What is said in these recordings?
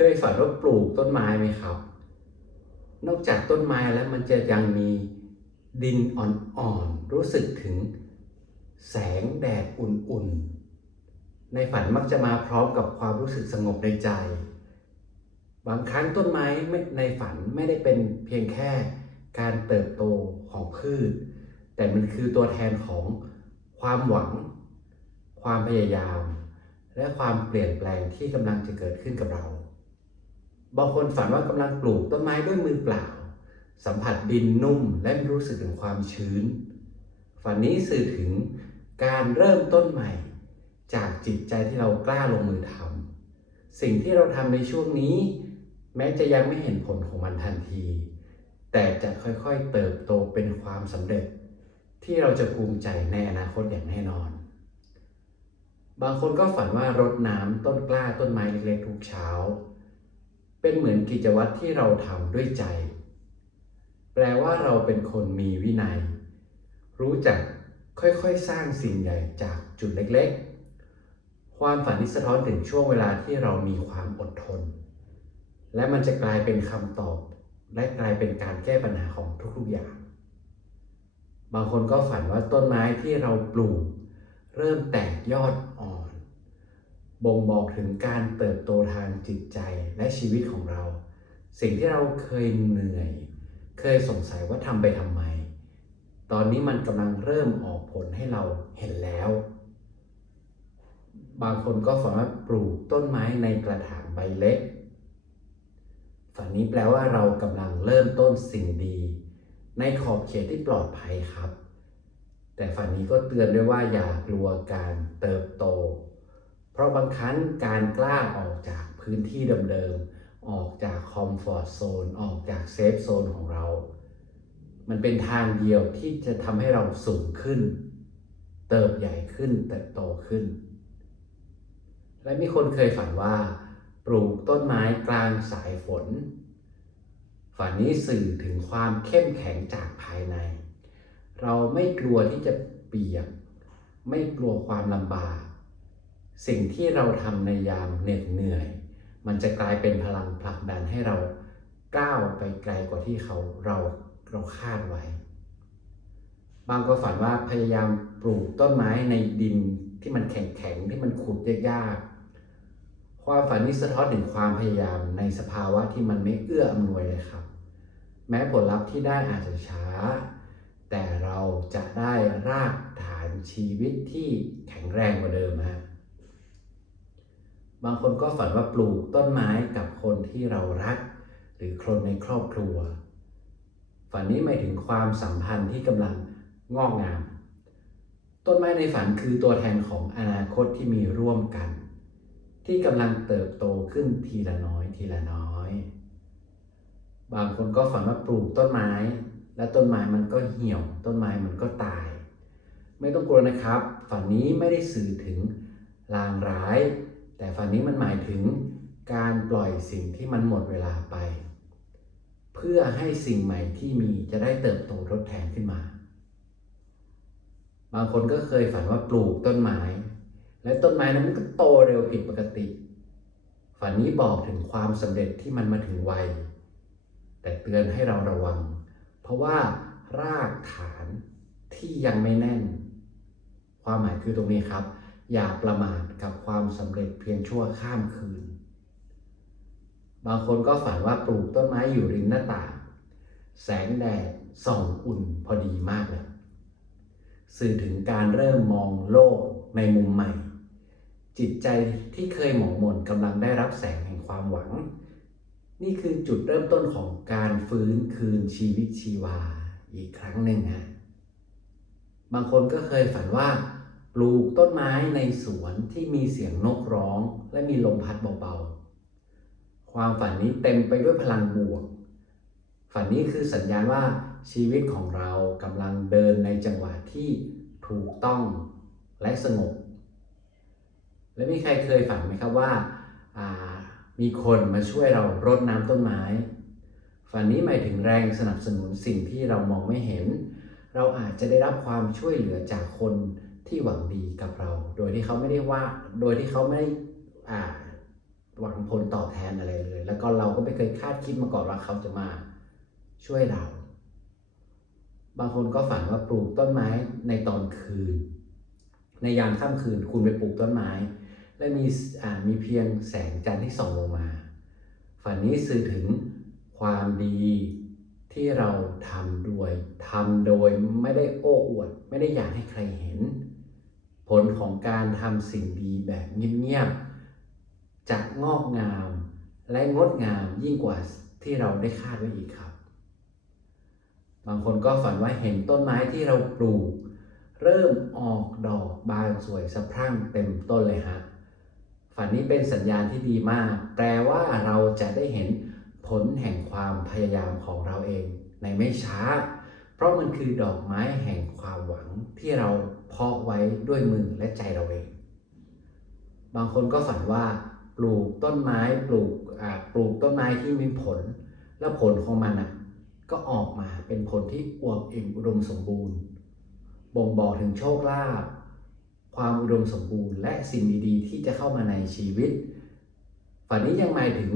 เคยฝันว่าปลูกต้นไม้ไหมครับ นอกจากต้นไม้แล้วมันจะยังมีดินอ่อนๆรู้สึกถึงแสงแดดอุ่นๆ ในฝันมักจะมาพร้อมกับความรู้สึกสงบในใจ บางครั้งต้นไม้ไมในฝันไม่ได้เป็นเพียงแค่การเติบโตของพืช แต่มันคือตัวแทนของความหวัง ความพยายาม และความเปลี่ยนแปลงที่กำลังจะเกิดขึ้นกับเรา บางคนฝันว่ากำลังปลูกต้นไม้ด้วยมือเปล่า สัมผัสดินนุ่มและรู้สึกถึงความชื้น ฝันนี้สื่อถึงการเริ่มต้นใหม่ จากจิตใจที่เรากล้าลงมือทำสิ่งที่เราทำในช่วงนี้ แม้จะยังไม่เห็นผลของมันทันที แต่จะค่อยๆเติบโตเป็นความสำเร็จ ที่เราจะภูมิใจในอนาคตอย่างแน่นอน บางคนก็ฝันว่ารดน้ำต้นกล้าต้นไม้เล็กๆทุกเช้า เป็นเหมือนกิจวัตรที่เราทำด้วยใจ แปลว่าเราเป็นคนมีวินัย รู้จักค่อยๆ สร้างสิ่งใหญ่จากจุดเล็กๆ ความฝันนี้สะท้อนถึงช่วงเวลาที่เรามีความอดทน และมันจะกลายเป็นคำตอบ และกลายเป็นการแก้ปัญหาของทุกๆอย่าง บางคนก็ฝันว่าต้นไม้ที่เราปลูก เริ่มแตกยอดอ่อน บ่งบอกถึงการเติบโตทางจิตใจและชีวิตของเรา สิ่งที่เราเคยเหนื่อย เคยสงสัยว่าทำไปทำไม ตอนนี้มันกำลังเริ่มออกผลให้เราเห็นแล้ว บางคนก็ฝันว่าปลูกต้นไม้ในกระถางใบเล็ก ฝันนี้แปลว่าเรากำลังเริ่มต้นสิ่งดี ในขอบเขตที่ปลอดภัยครับ แต่ฝันนี้ก็เตือนด้วยว่าอย่ากลัวการเติบโต เพราะบางครั้งการกล้าออกจากพื้นที่เดิมๆ ออกจากคอมฟอร์ทโซน ออกจากเซฟโซนของเรา มันเป็นทางเดียวที่จะทำให้เราสูงขึ้น เติบใหญ่ขึ้นเติบโตขึ้น และมีคนเคยฝันว่า ปลูกต้นไม้กลางสายฝน ฝันนี้สื่อถึงความเข้มแข็งจากภายใน เราไม่กลัวที่จะเปียก ไม่กลัวความลำบาก สิ่งที่เราทำในยามเหน็ดเหนื่อย มันจะกลายเป็นพลังผลักดันให้เราก้าวไปไกลกว่าที่เขาเราเราคาดไว้ บางก็ฝันว่าพยายามปลูกต้นไม้ในดินที่มันแข็งๆที่มันขุดยากๆความฝันนี้สะท้อนถึงความพยายามในสภาวะที่มันไม่เอื้ออำนวยเลยครับ แม้ผลลัพธ์ที่ได้อาจจะช้า แต่เราจะได้รากฐานชีวิตที่แข็งแรงกว่าเดิมฮะ บางคนก็ฝันว่าปลูกต้นไม้กับคนที่เรารัก หรือคนในครอบครัว ฝันนี้หมายถึงความสัมพันธ์ที่กำลังงอกงาม ต้นไม้ในฝันคือตัวแทนของอนาคตที่มีร่วมกัน ที่กำลังเติบโตขึ้นทีละน้อยทีละน้อย บางคนก็ฝันว่าปลูกต้นไม้ และต้นไม้มันก็เหี่ยว ต้นไม้มันก็ตาย ไม่ต้องกลัวนะครับ ฝันนี้ไม่ได้สื่อถึงลางร้าย แต่ฝันนี้มันหมายถึงการปล่อยสิ่งที่มันหมดเวลาไป เพื่อให้สิ่งใหม่ที่มีจะได้เติบโตทดแทนขึ้นมา บางคนก็เคยฝันว่าปลูกต้นไม้ และต้นไม้นั้นมันก็โตเร็วผิดปกติ ฝันนี้บอกถึงความสำเร็จที่มันมาถึงวัย แต่เตือนให้เราระวัง เพราะว่ารากฐานที่ยังไม่แน่น ความหมายคือตรงนี้ครับ อย่าประมาทกับความสำเร็จเพียงชั่วข้ามคืน บางคนก็ฝันว่าปลูกต้นไม้อยู่ริมหน้าต่าง แสงแดดส่องอุ่นพอดีมากเลยสื่อถึงการเริ่มมองโลกในมุมใหม่ จิตใจที่เคยหมองหม่นกำลังได้รับแสงแห่งความหวัง นี่คือจุดเริ่มต้นของการฟื้นคืนชีวิตชีวาอีกครั้งหนึ่งฮะบางคนก็เคยฝันว่า ลูกต้นไม้ในสวนที่มีเสียงนกร้องและมีลมพัดเบาๆ ความฝันนี้เต็มไปด้วยพลังบวก ฝันนี้คือสัญญาณว่าชีวิตของเรากำลังเดินในจังหวะที่ถูกต้องและสงบ และมีใครเคยฝันไหมครับว่าามีคนมาช่วยเรารดน้ำต้นไม้ ฝันนี้หมายถึงแรงสนับสนุนสิ่งที่เรามองไม่เห็น เราอาจจะได้รับความช่วยเหลือจากคน ที่หวังดีกับเรา โดยที่เขาไม่ได้ว่า โดยที่เขาไม่ได้อ่าหวังผลตอบแทนอะไรเลย แล้วก็เราก็ไม่เคยคาดคิดมาก่อนว่าเขาจะมาช่วยเรา บางคนก็ฝันว่าปลูกต้นไม้ในตอนคืน ในยามค่ำคืนคุณไปปลูกต้นไม้ และมีอ่ามีเพียงแสงจันทร์ที่ส่องลงมา ฝันนี้สื่อถึงความดีที่เราทำโดยทำโดยไม่ได้โอ้อวด ไม่ได้อยากให้ใครเห็น ผลของการทำสิ่งดีแบบเงียบๆจะงอกงามและงดงามยิ่งกว่าที่เราได้คาดไว้อีกครับ บางคนก็ฝันว่าเห็นต้นไม้ที่เราปลูก เริ่มออกดอกบานสวยสะพรั่งเต็มต้นเลยฮะฝันนี้เป็นสัญญาณที่ดีมาก แปลว่าเราจะได้เห็นผลแห่งความพยายามของเราเอง ในไม่ช้า เพราะมันคือดอกไม้แห่งความหวังที่เรา เพาะไว้ด้วยมือและใจเราเอง บางคนก็ฝันว่าปลูกต้นไม้ปลูกปลูกต้นไม้ที่มีผล แล้วผลของมันอะก็ออกมาเป็นผลที่อวบอิ่มอุดมสมบูรณ์ บ่งบอกถึงโชคลาภความอุดมสมบูรณ์ และสิ่งดีๆ ที่จะเข้ามาในชีวิต ฝันนี้ยังหมายถึง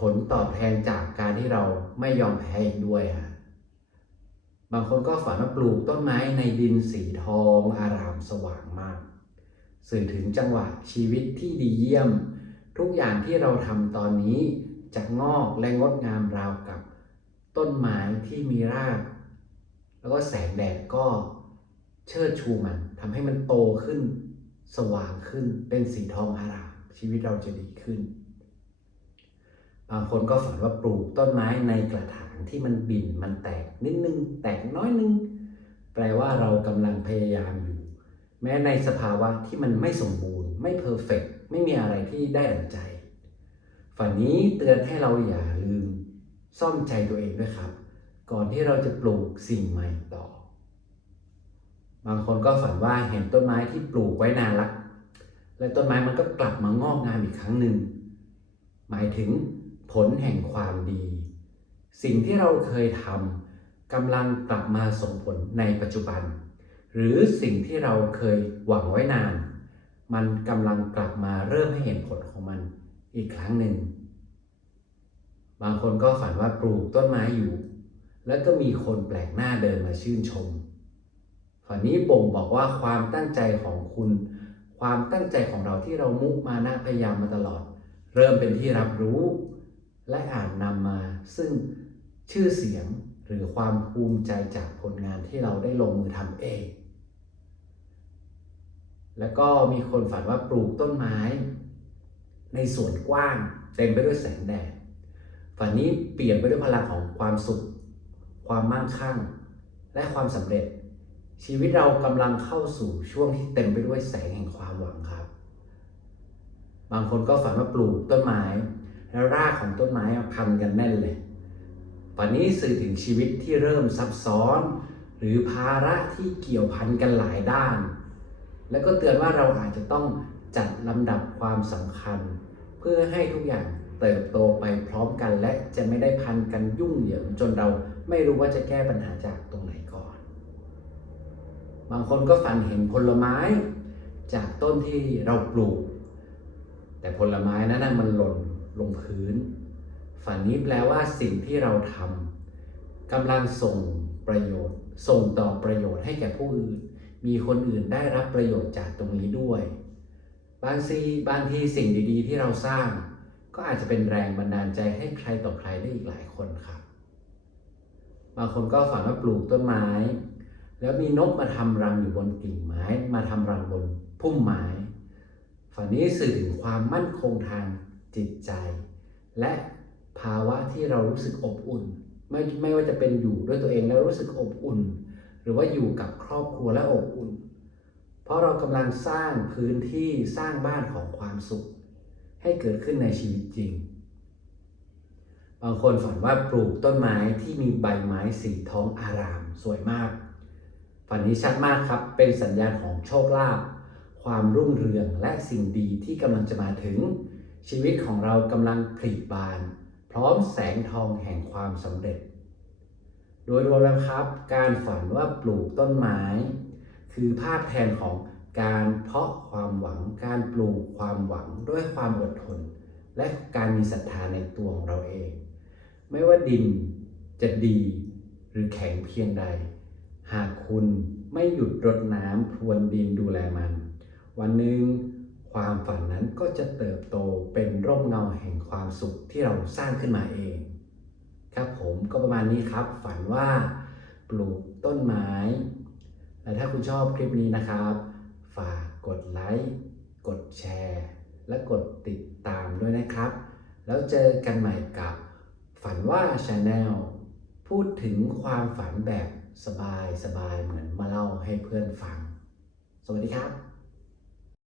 ผลตอบแทนจากการที่เราไม่ยอมแพ้อีกด้วยฮะ บางคนก็ฝันว่าปลูกต้นไม้ในดินสีทองอารามสว่างมาก สื่อถึงจังหวะชีวิตที่ดีเยี่ยม ทุกอย่างที่เราทำตอนนี้จะงอกและงดงามราวกับ ต้นไม้ที่มีราก แล้วก็แสงแดดก็เชิดชูมันทำให้มันโตขึ้น สว่างขึ้นเป็นสีทองอารามชีวิตเราจะดีขึ้น บางคนก็ฝันว่าปลูกต้นไม้ในกระถางที่มันบินมันแตกนิดนึง แตกน้อยนึง แปลว่าเรากำลังพยายามอยู่ แม้ในสภาวะที่มันไม่สมบูรณ์ ไม่เพอร์เฟกไม่มีอะไรที่ได้ดั่งใจ ฝันนี้เตือนให้เราอย่าลืม ซ่อมใจตัวเองด้วยครับ ก่อนที่เราจะปลูกสิ่งใหม่ต่อ บางคนก็ฝันว่าเห็นต้นไม้ที่ปลูกไว้นานละและต้นไม้มันก็กลับมางอกงามอีกครั้งหนึ่งหมายถึง ผลแห่งความดี สิ่งที่เราเคยทำกำลังกลับมาส่งผลในปัจจุบัน หรือสิ่งที่เราเคยหวังไว้นาน มันกำลังกลับมาเริ่มให้เห็นผลของมันอีกครั้งหนึ่ง บางคนก็ฝันว่าปลูกต้นไม้อยู่ แล้วก็มีคนแปลกหน้าเดินมาชื่นชมฝันนี้บ่งบอกว่าความตั้งใจของคุณ ความตั้งใจของเราที่เรามุมานะพยายามมาตลอด เริ่มเป็นที่รับรู้ และอาจนำมาซึ่งชื่อเสียงหรือความภูมิใจจากผลงานที่เราได้ลงมือทำเอง แล้วก็มีคนฝันว่าปลูกต้นไม้ ในสวนกว้าง เต็มไปด้วยแสงแดด ฝันนี้เปลี่ยนไปด้วยพลังของความสุข ความมั่งคั่ง และความสำเร็จ ชีวิตเรากำลังเข้าสู่ช่วงที่เต็มไปด้วยแสงแห่งความหวังครับ บางคนก็ฝันว่าปลูกต้นไม้ แล้วรากของต้นไม้พันกันแน่นเลยฝันนี้สื่อถึงชีวิตที่เริ่มซับซ้อน หรือภาระที่เกี่ยวพันกันหลายด้าน แล้วก็เตือนว่าเราอาจจะต้องจัดลำดับความสำคัญ เพื่อให้ทุกอย่างเติบโตไปพร้อมกัน และจะไม่ได้พันกันยุ่งเหยิงจนเราไม่รู้ว่าจะแก้ปัญหาจากตรงไหนก่อน บางคนก็ฝันเห็นผลไม้ จากต้นที่เราปลูก แต่ผลไม้นั้นมันหล่น ลงพื้น ฝันนี้แปลว่าสิ่งที่เราทำกำลังส่งประโยชน์ ส่งต่อประโยชน์ให้แก่ผู้อื่น มีคนอื่นได้รับประโยชน์จากตรงนี้ด้วย บางทีบางทีสิ่งดีๆ ที่เราสร้าง ก็อาจจะเป็นแรงบันดาลใจให้ใครต่อใครได้อีกหลายคนครับ บางคนก็ฝันว่าปลูกต้นไม้ แล้วมีนกมาทำรังอยู่บนกิ่งไม้ มาทำรังบนพุ่มไม้ฝันนี้สื่อถึงความมั่นคงทาง จิตใจ และภาวะที่เรารู้สึกอบอุ่น ไม่ไม่ว่าจะเป็นอยู่ด้วยตัวเองแล้วรู้สึกอบอุ่น หรือว่าอยู่กับครอบครัวและอบอุ่น เพราะเรากำลังสร้างพื้นที่สร้างบ้านของความสุข ให้เกิดขึ้นในชีวิตจริง บางคนฝันว่าปลูกต้นไม้ที่มีใบไม้สีทองอารามสวยมากฝันนี้ชัดมากครับ เป็นสัญญาณของโชคลาภ ความรุ่งเรืองและสิ่งดีที่กำลังจะมาถึง ชีวิตของเรากำลังผลิบาน พร้อมแสงทองแห่งความสำเร็จ โดยรวมแล้วครับ การฝันว่าปลูกต้นไม้ คือภาพแทนของการเพาะความหวัง การปลูกความหวังด้วยความอดทน และการมีศรัทธาในตัวของเราเอง ไม่ว่าดินจะดีหรือแข็งเพียงใด หากคุณไม่หยุดรดน้ำพรวนดินดูแลมัน วันหนึ่ง ความฝันนั้นก็จะเติบโตเป็นร่มเงาแห่งความสุขที่เราสร้างขึ้นมาเอง ครับผมก็ประมาณนี้ครับ ฝันว่าปลูกต้นไม้ และถ้าคุณชอบคลิปนี้นะครับ ฝากกดไลค์กดแชร์ และกดติดตามด้วยนะครับ แล้วเจอกันใหม่กับฝันว่า Channel พูดถึงความฝันแบบสบายๆเหมือนมาเล่าให้เพื่อนฟัง สวัสดีครับ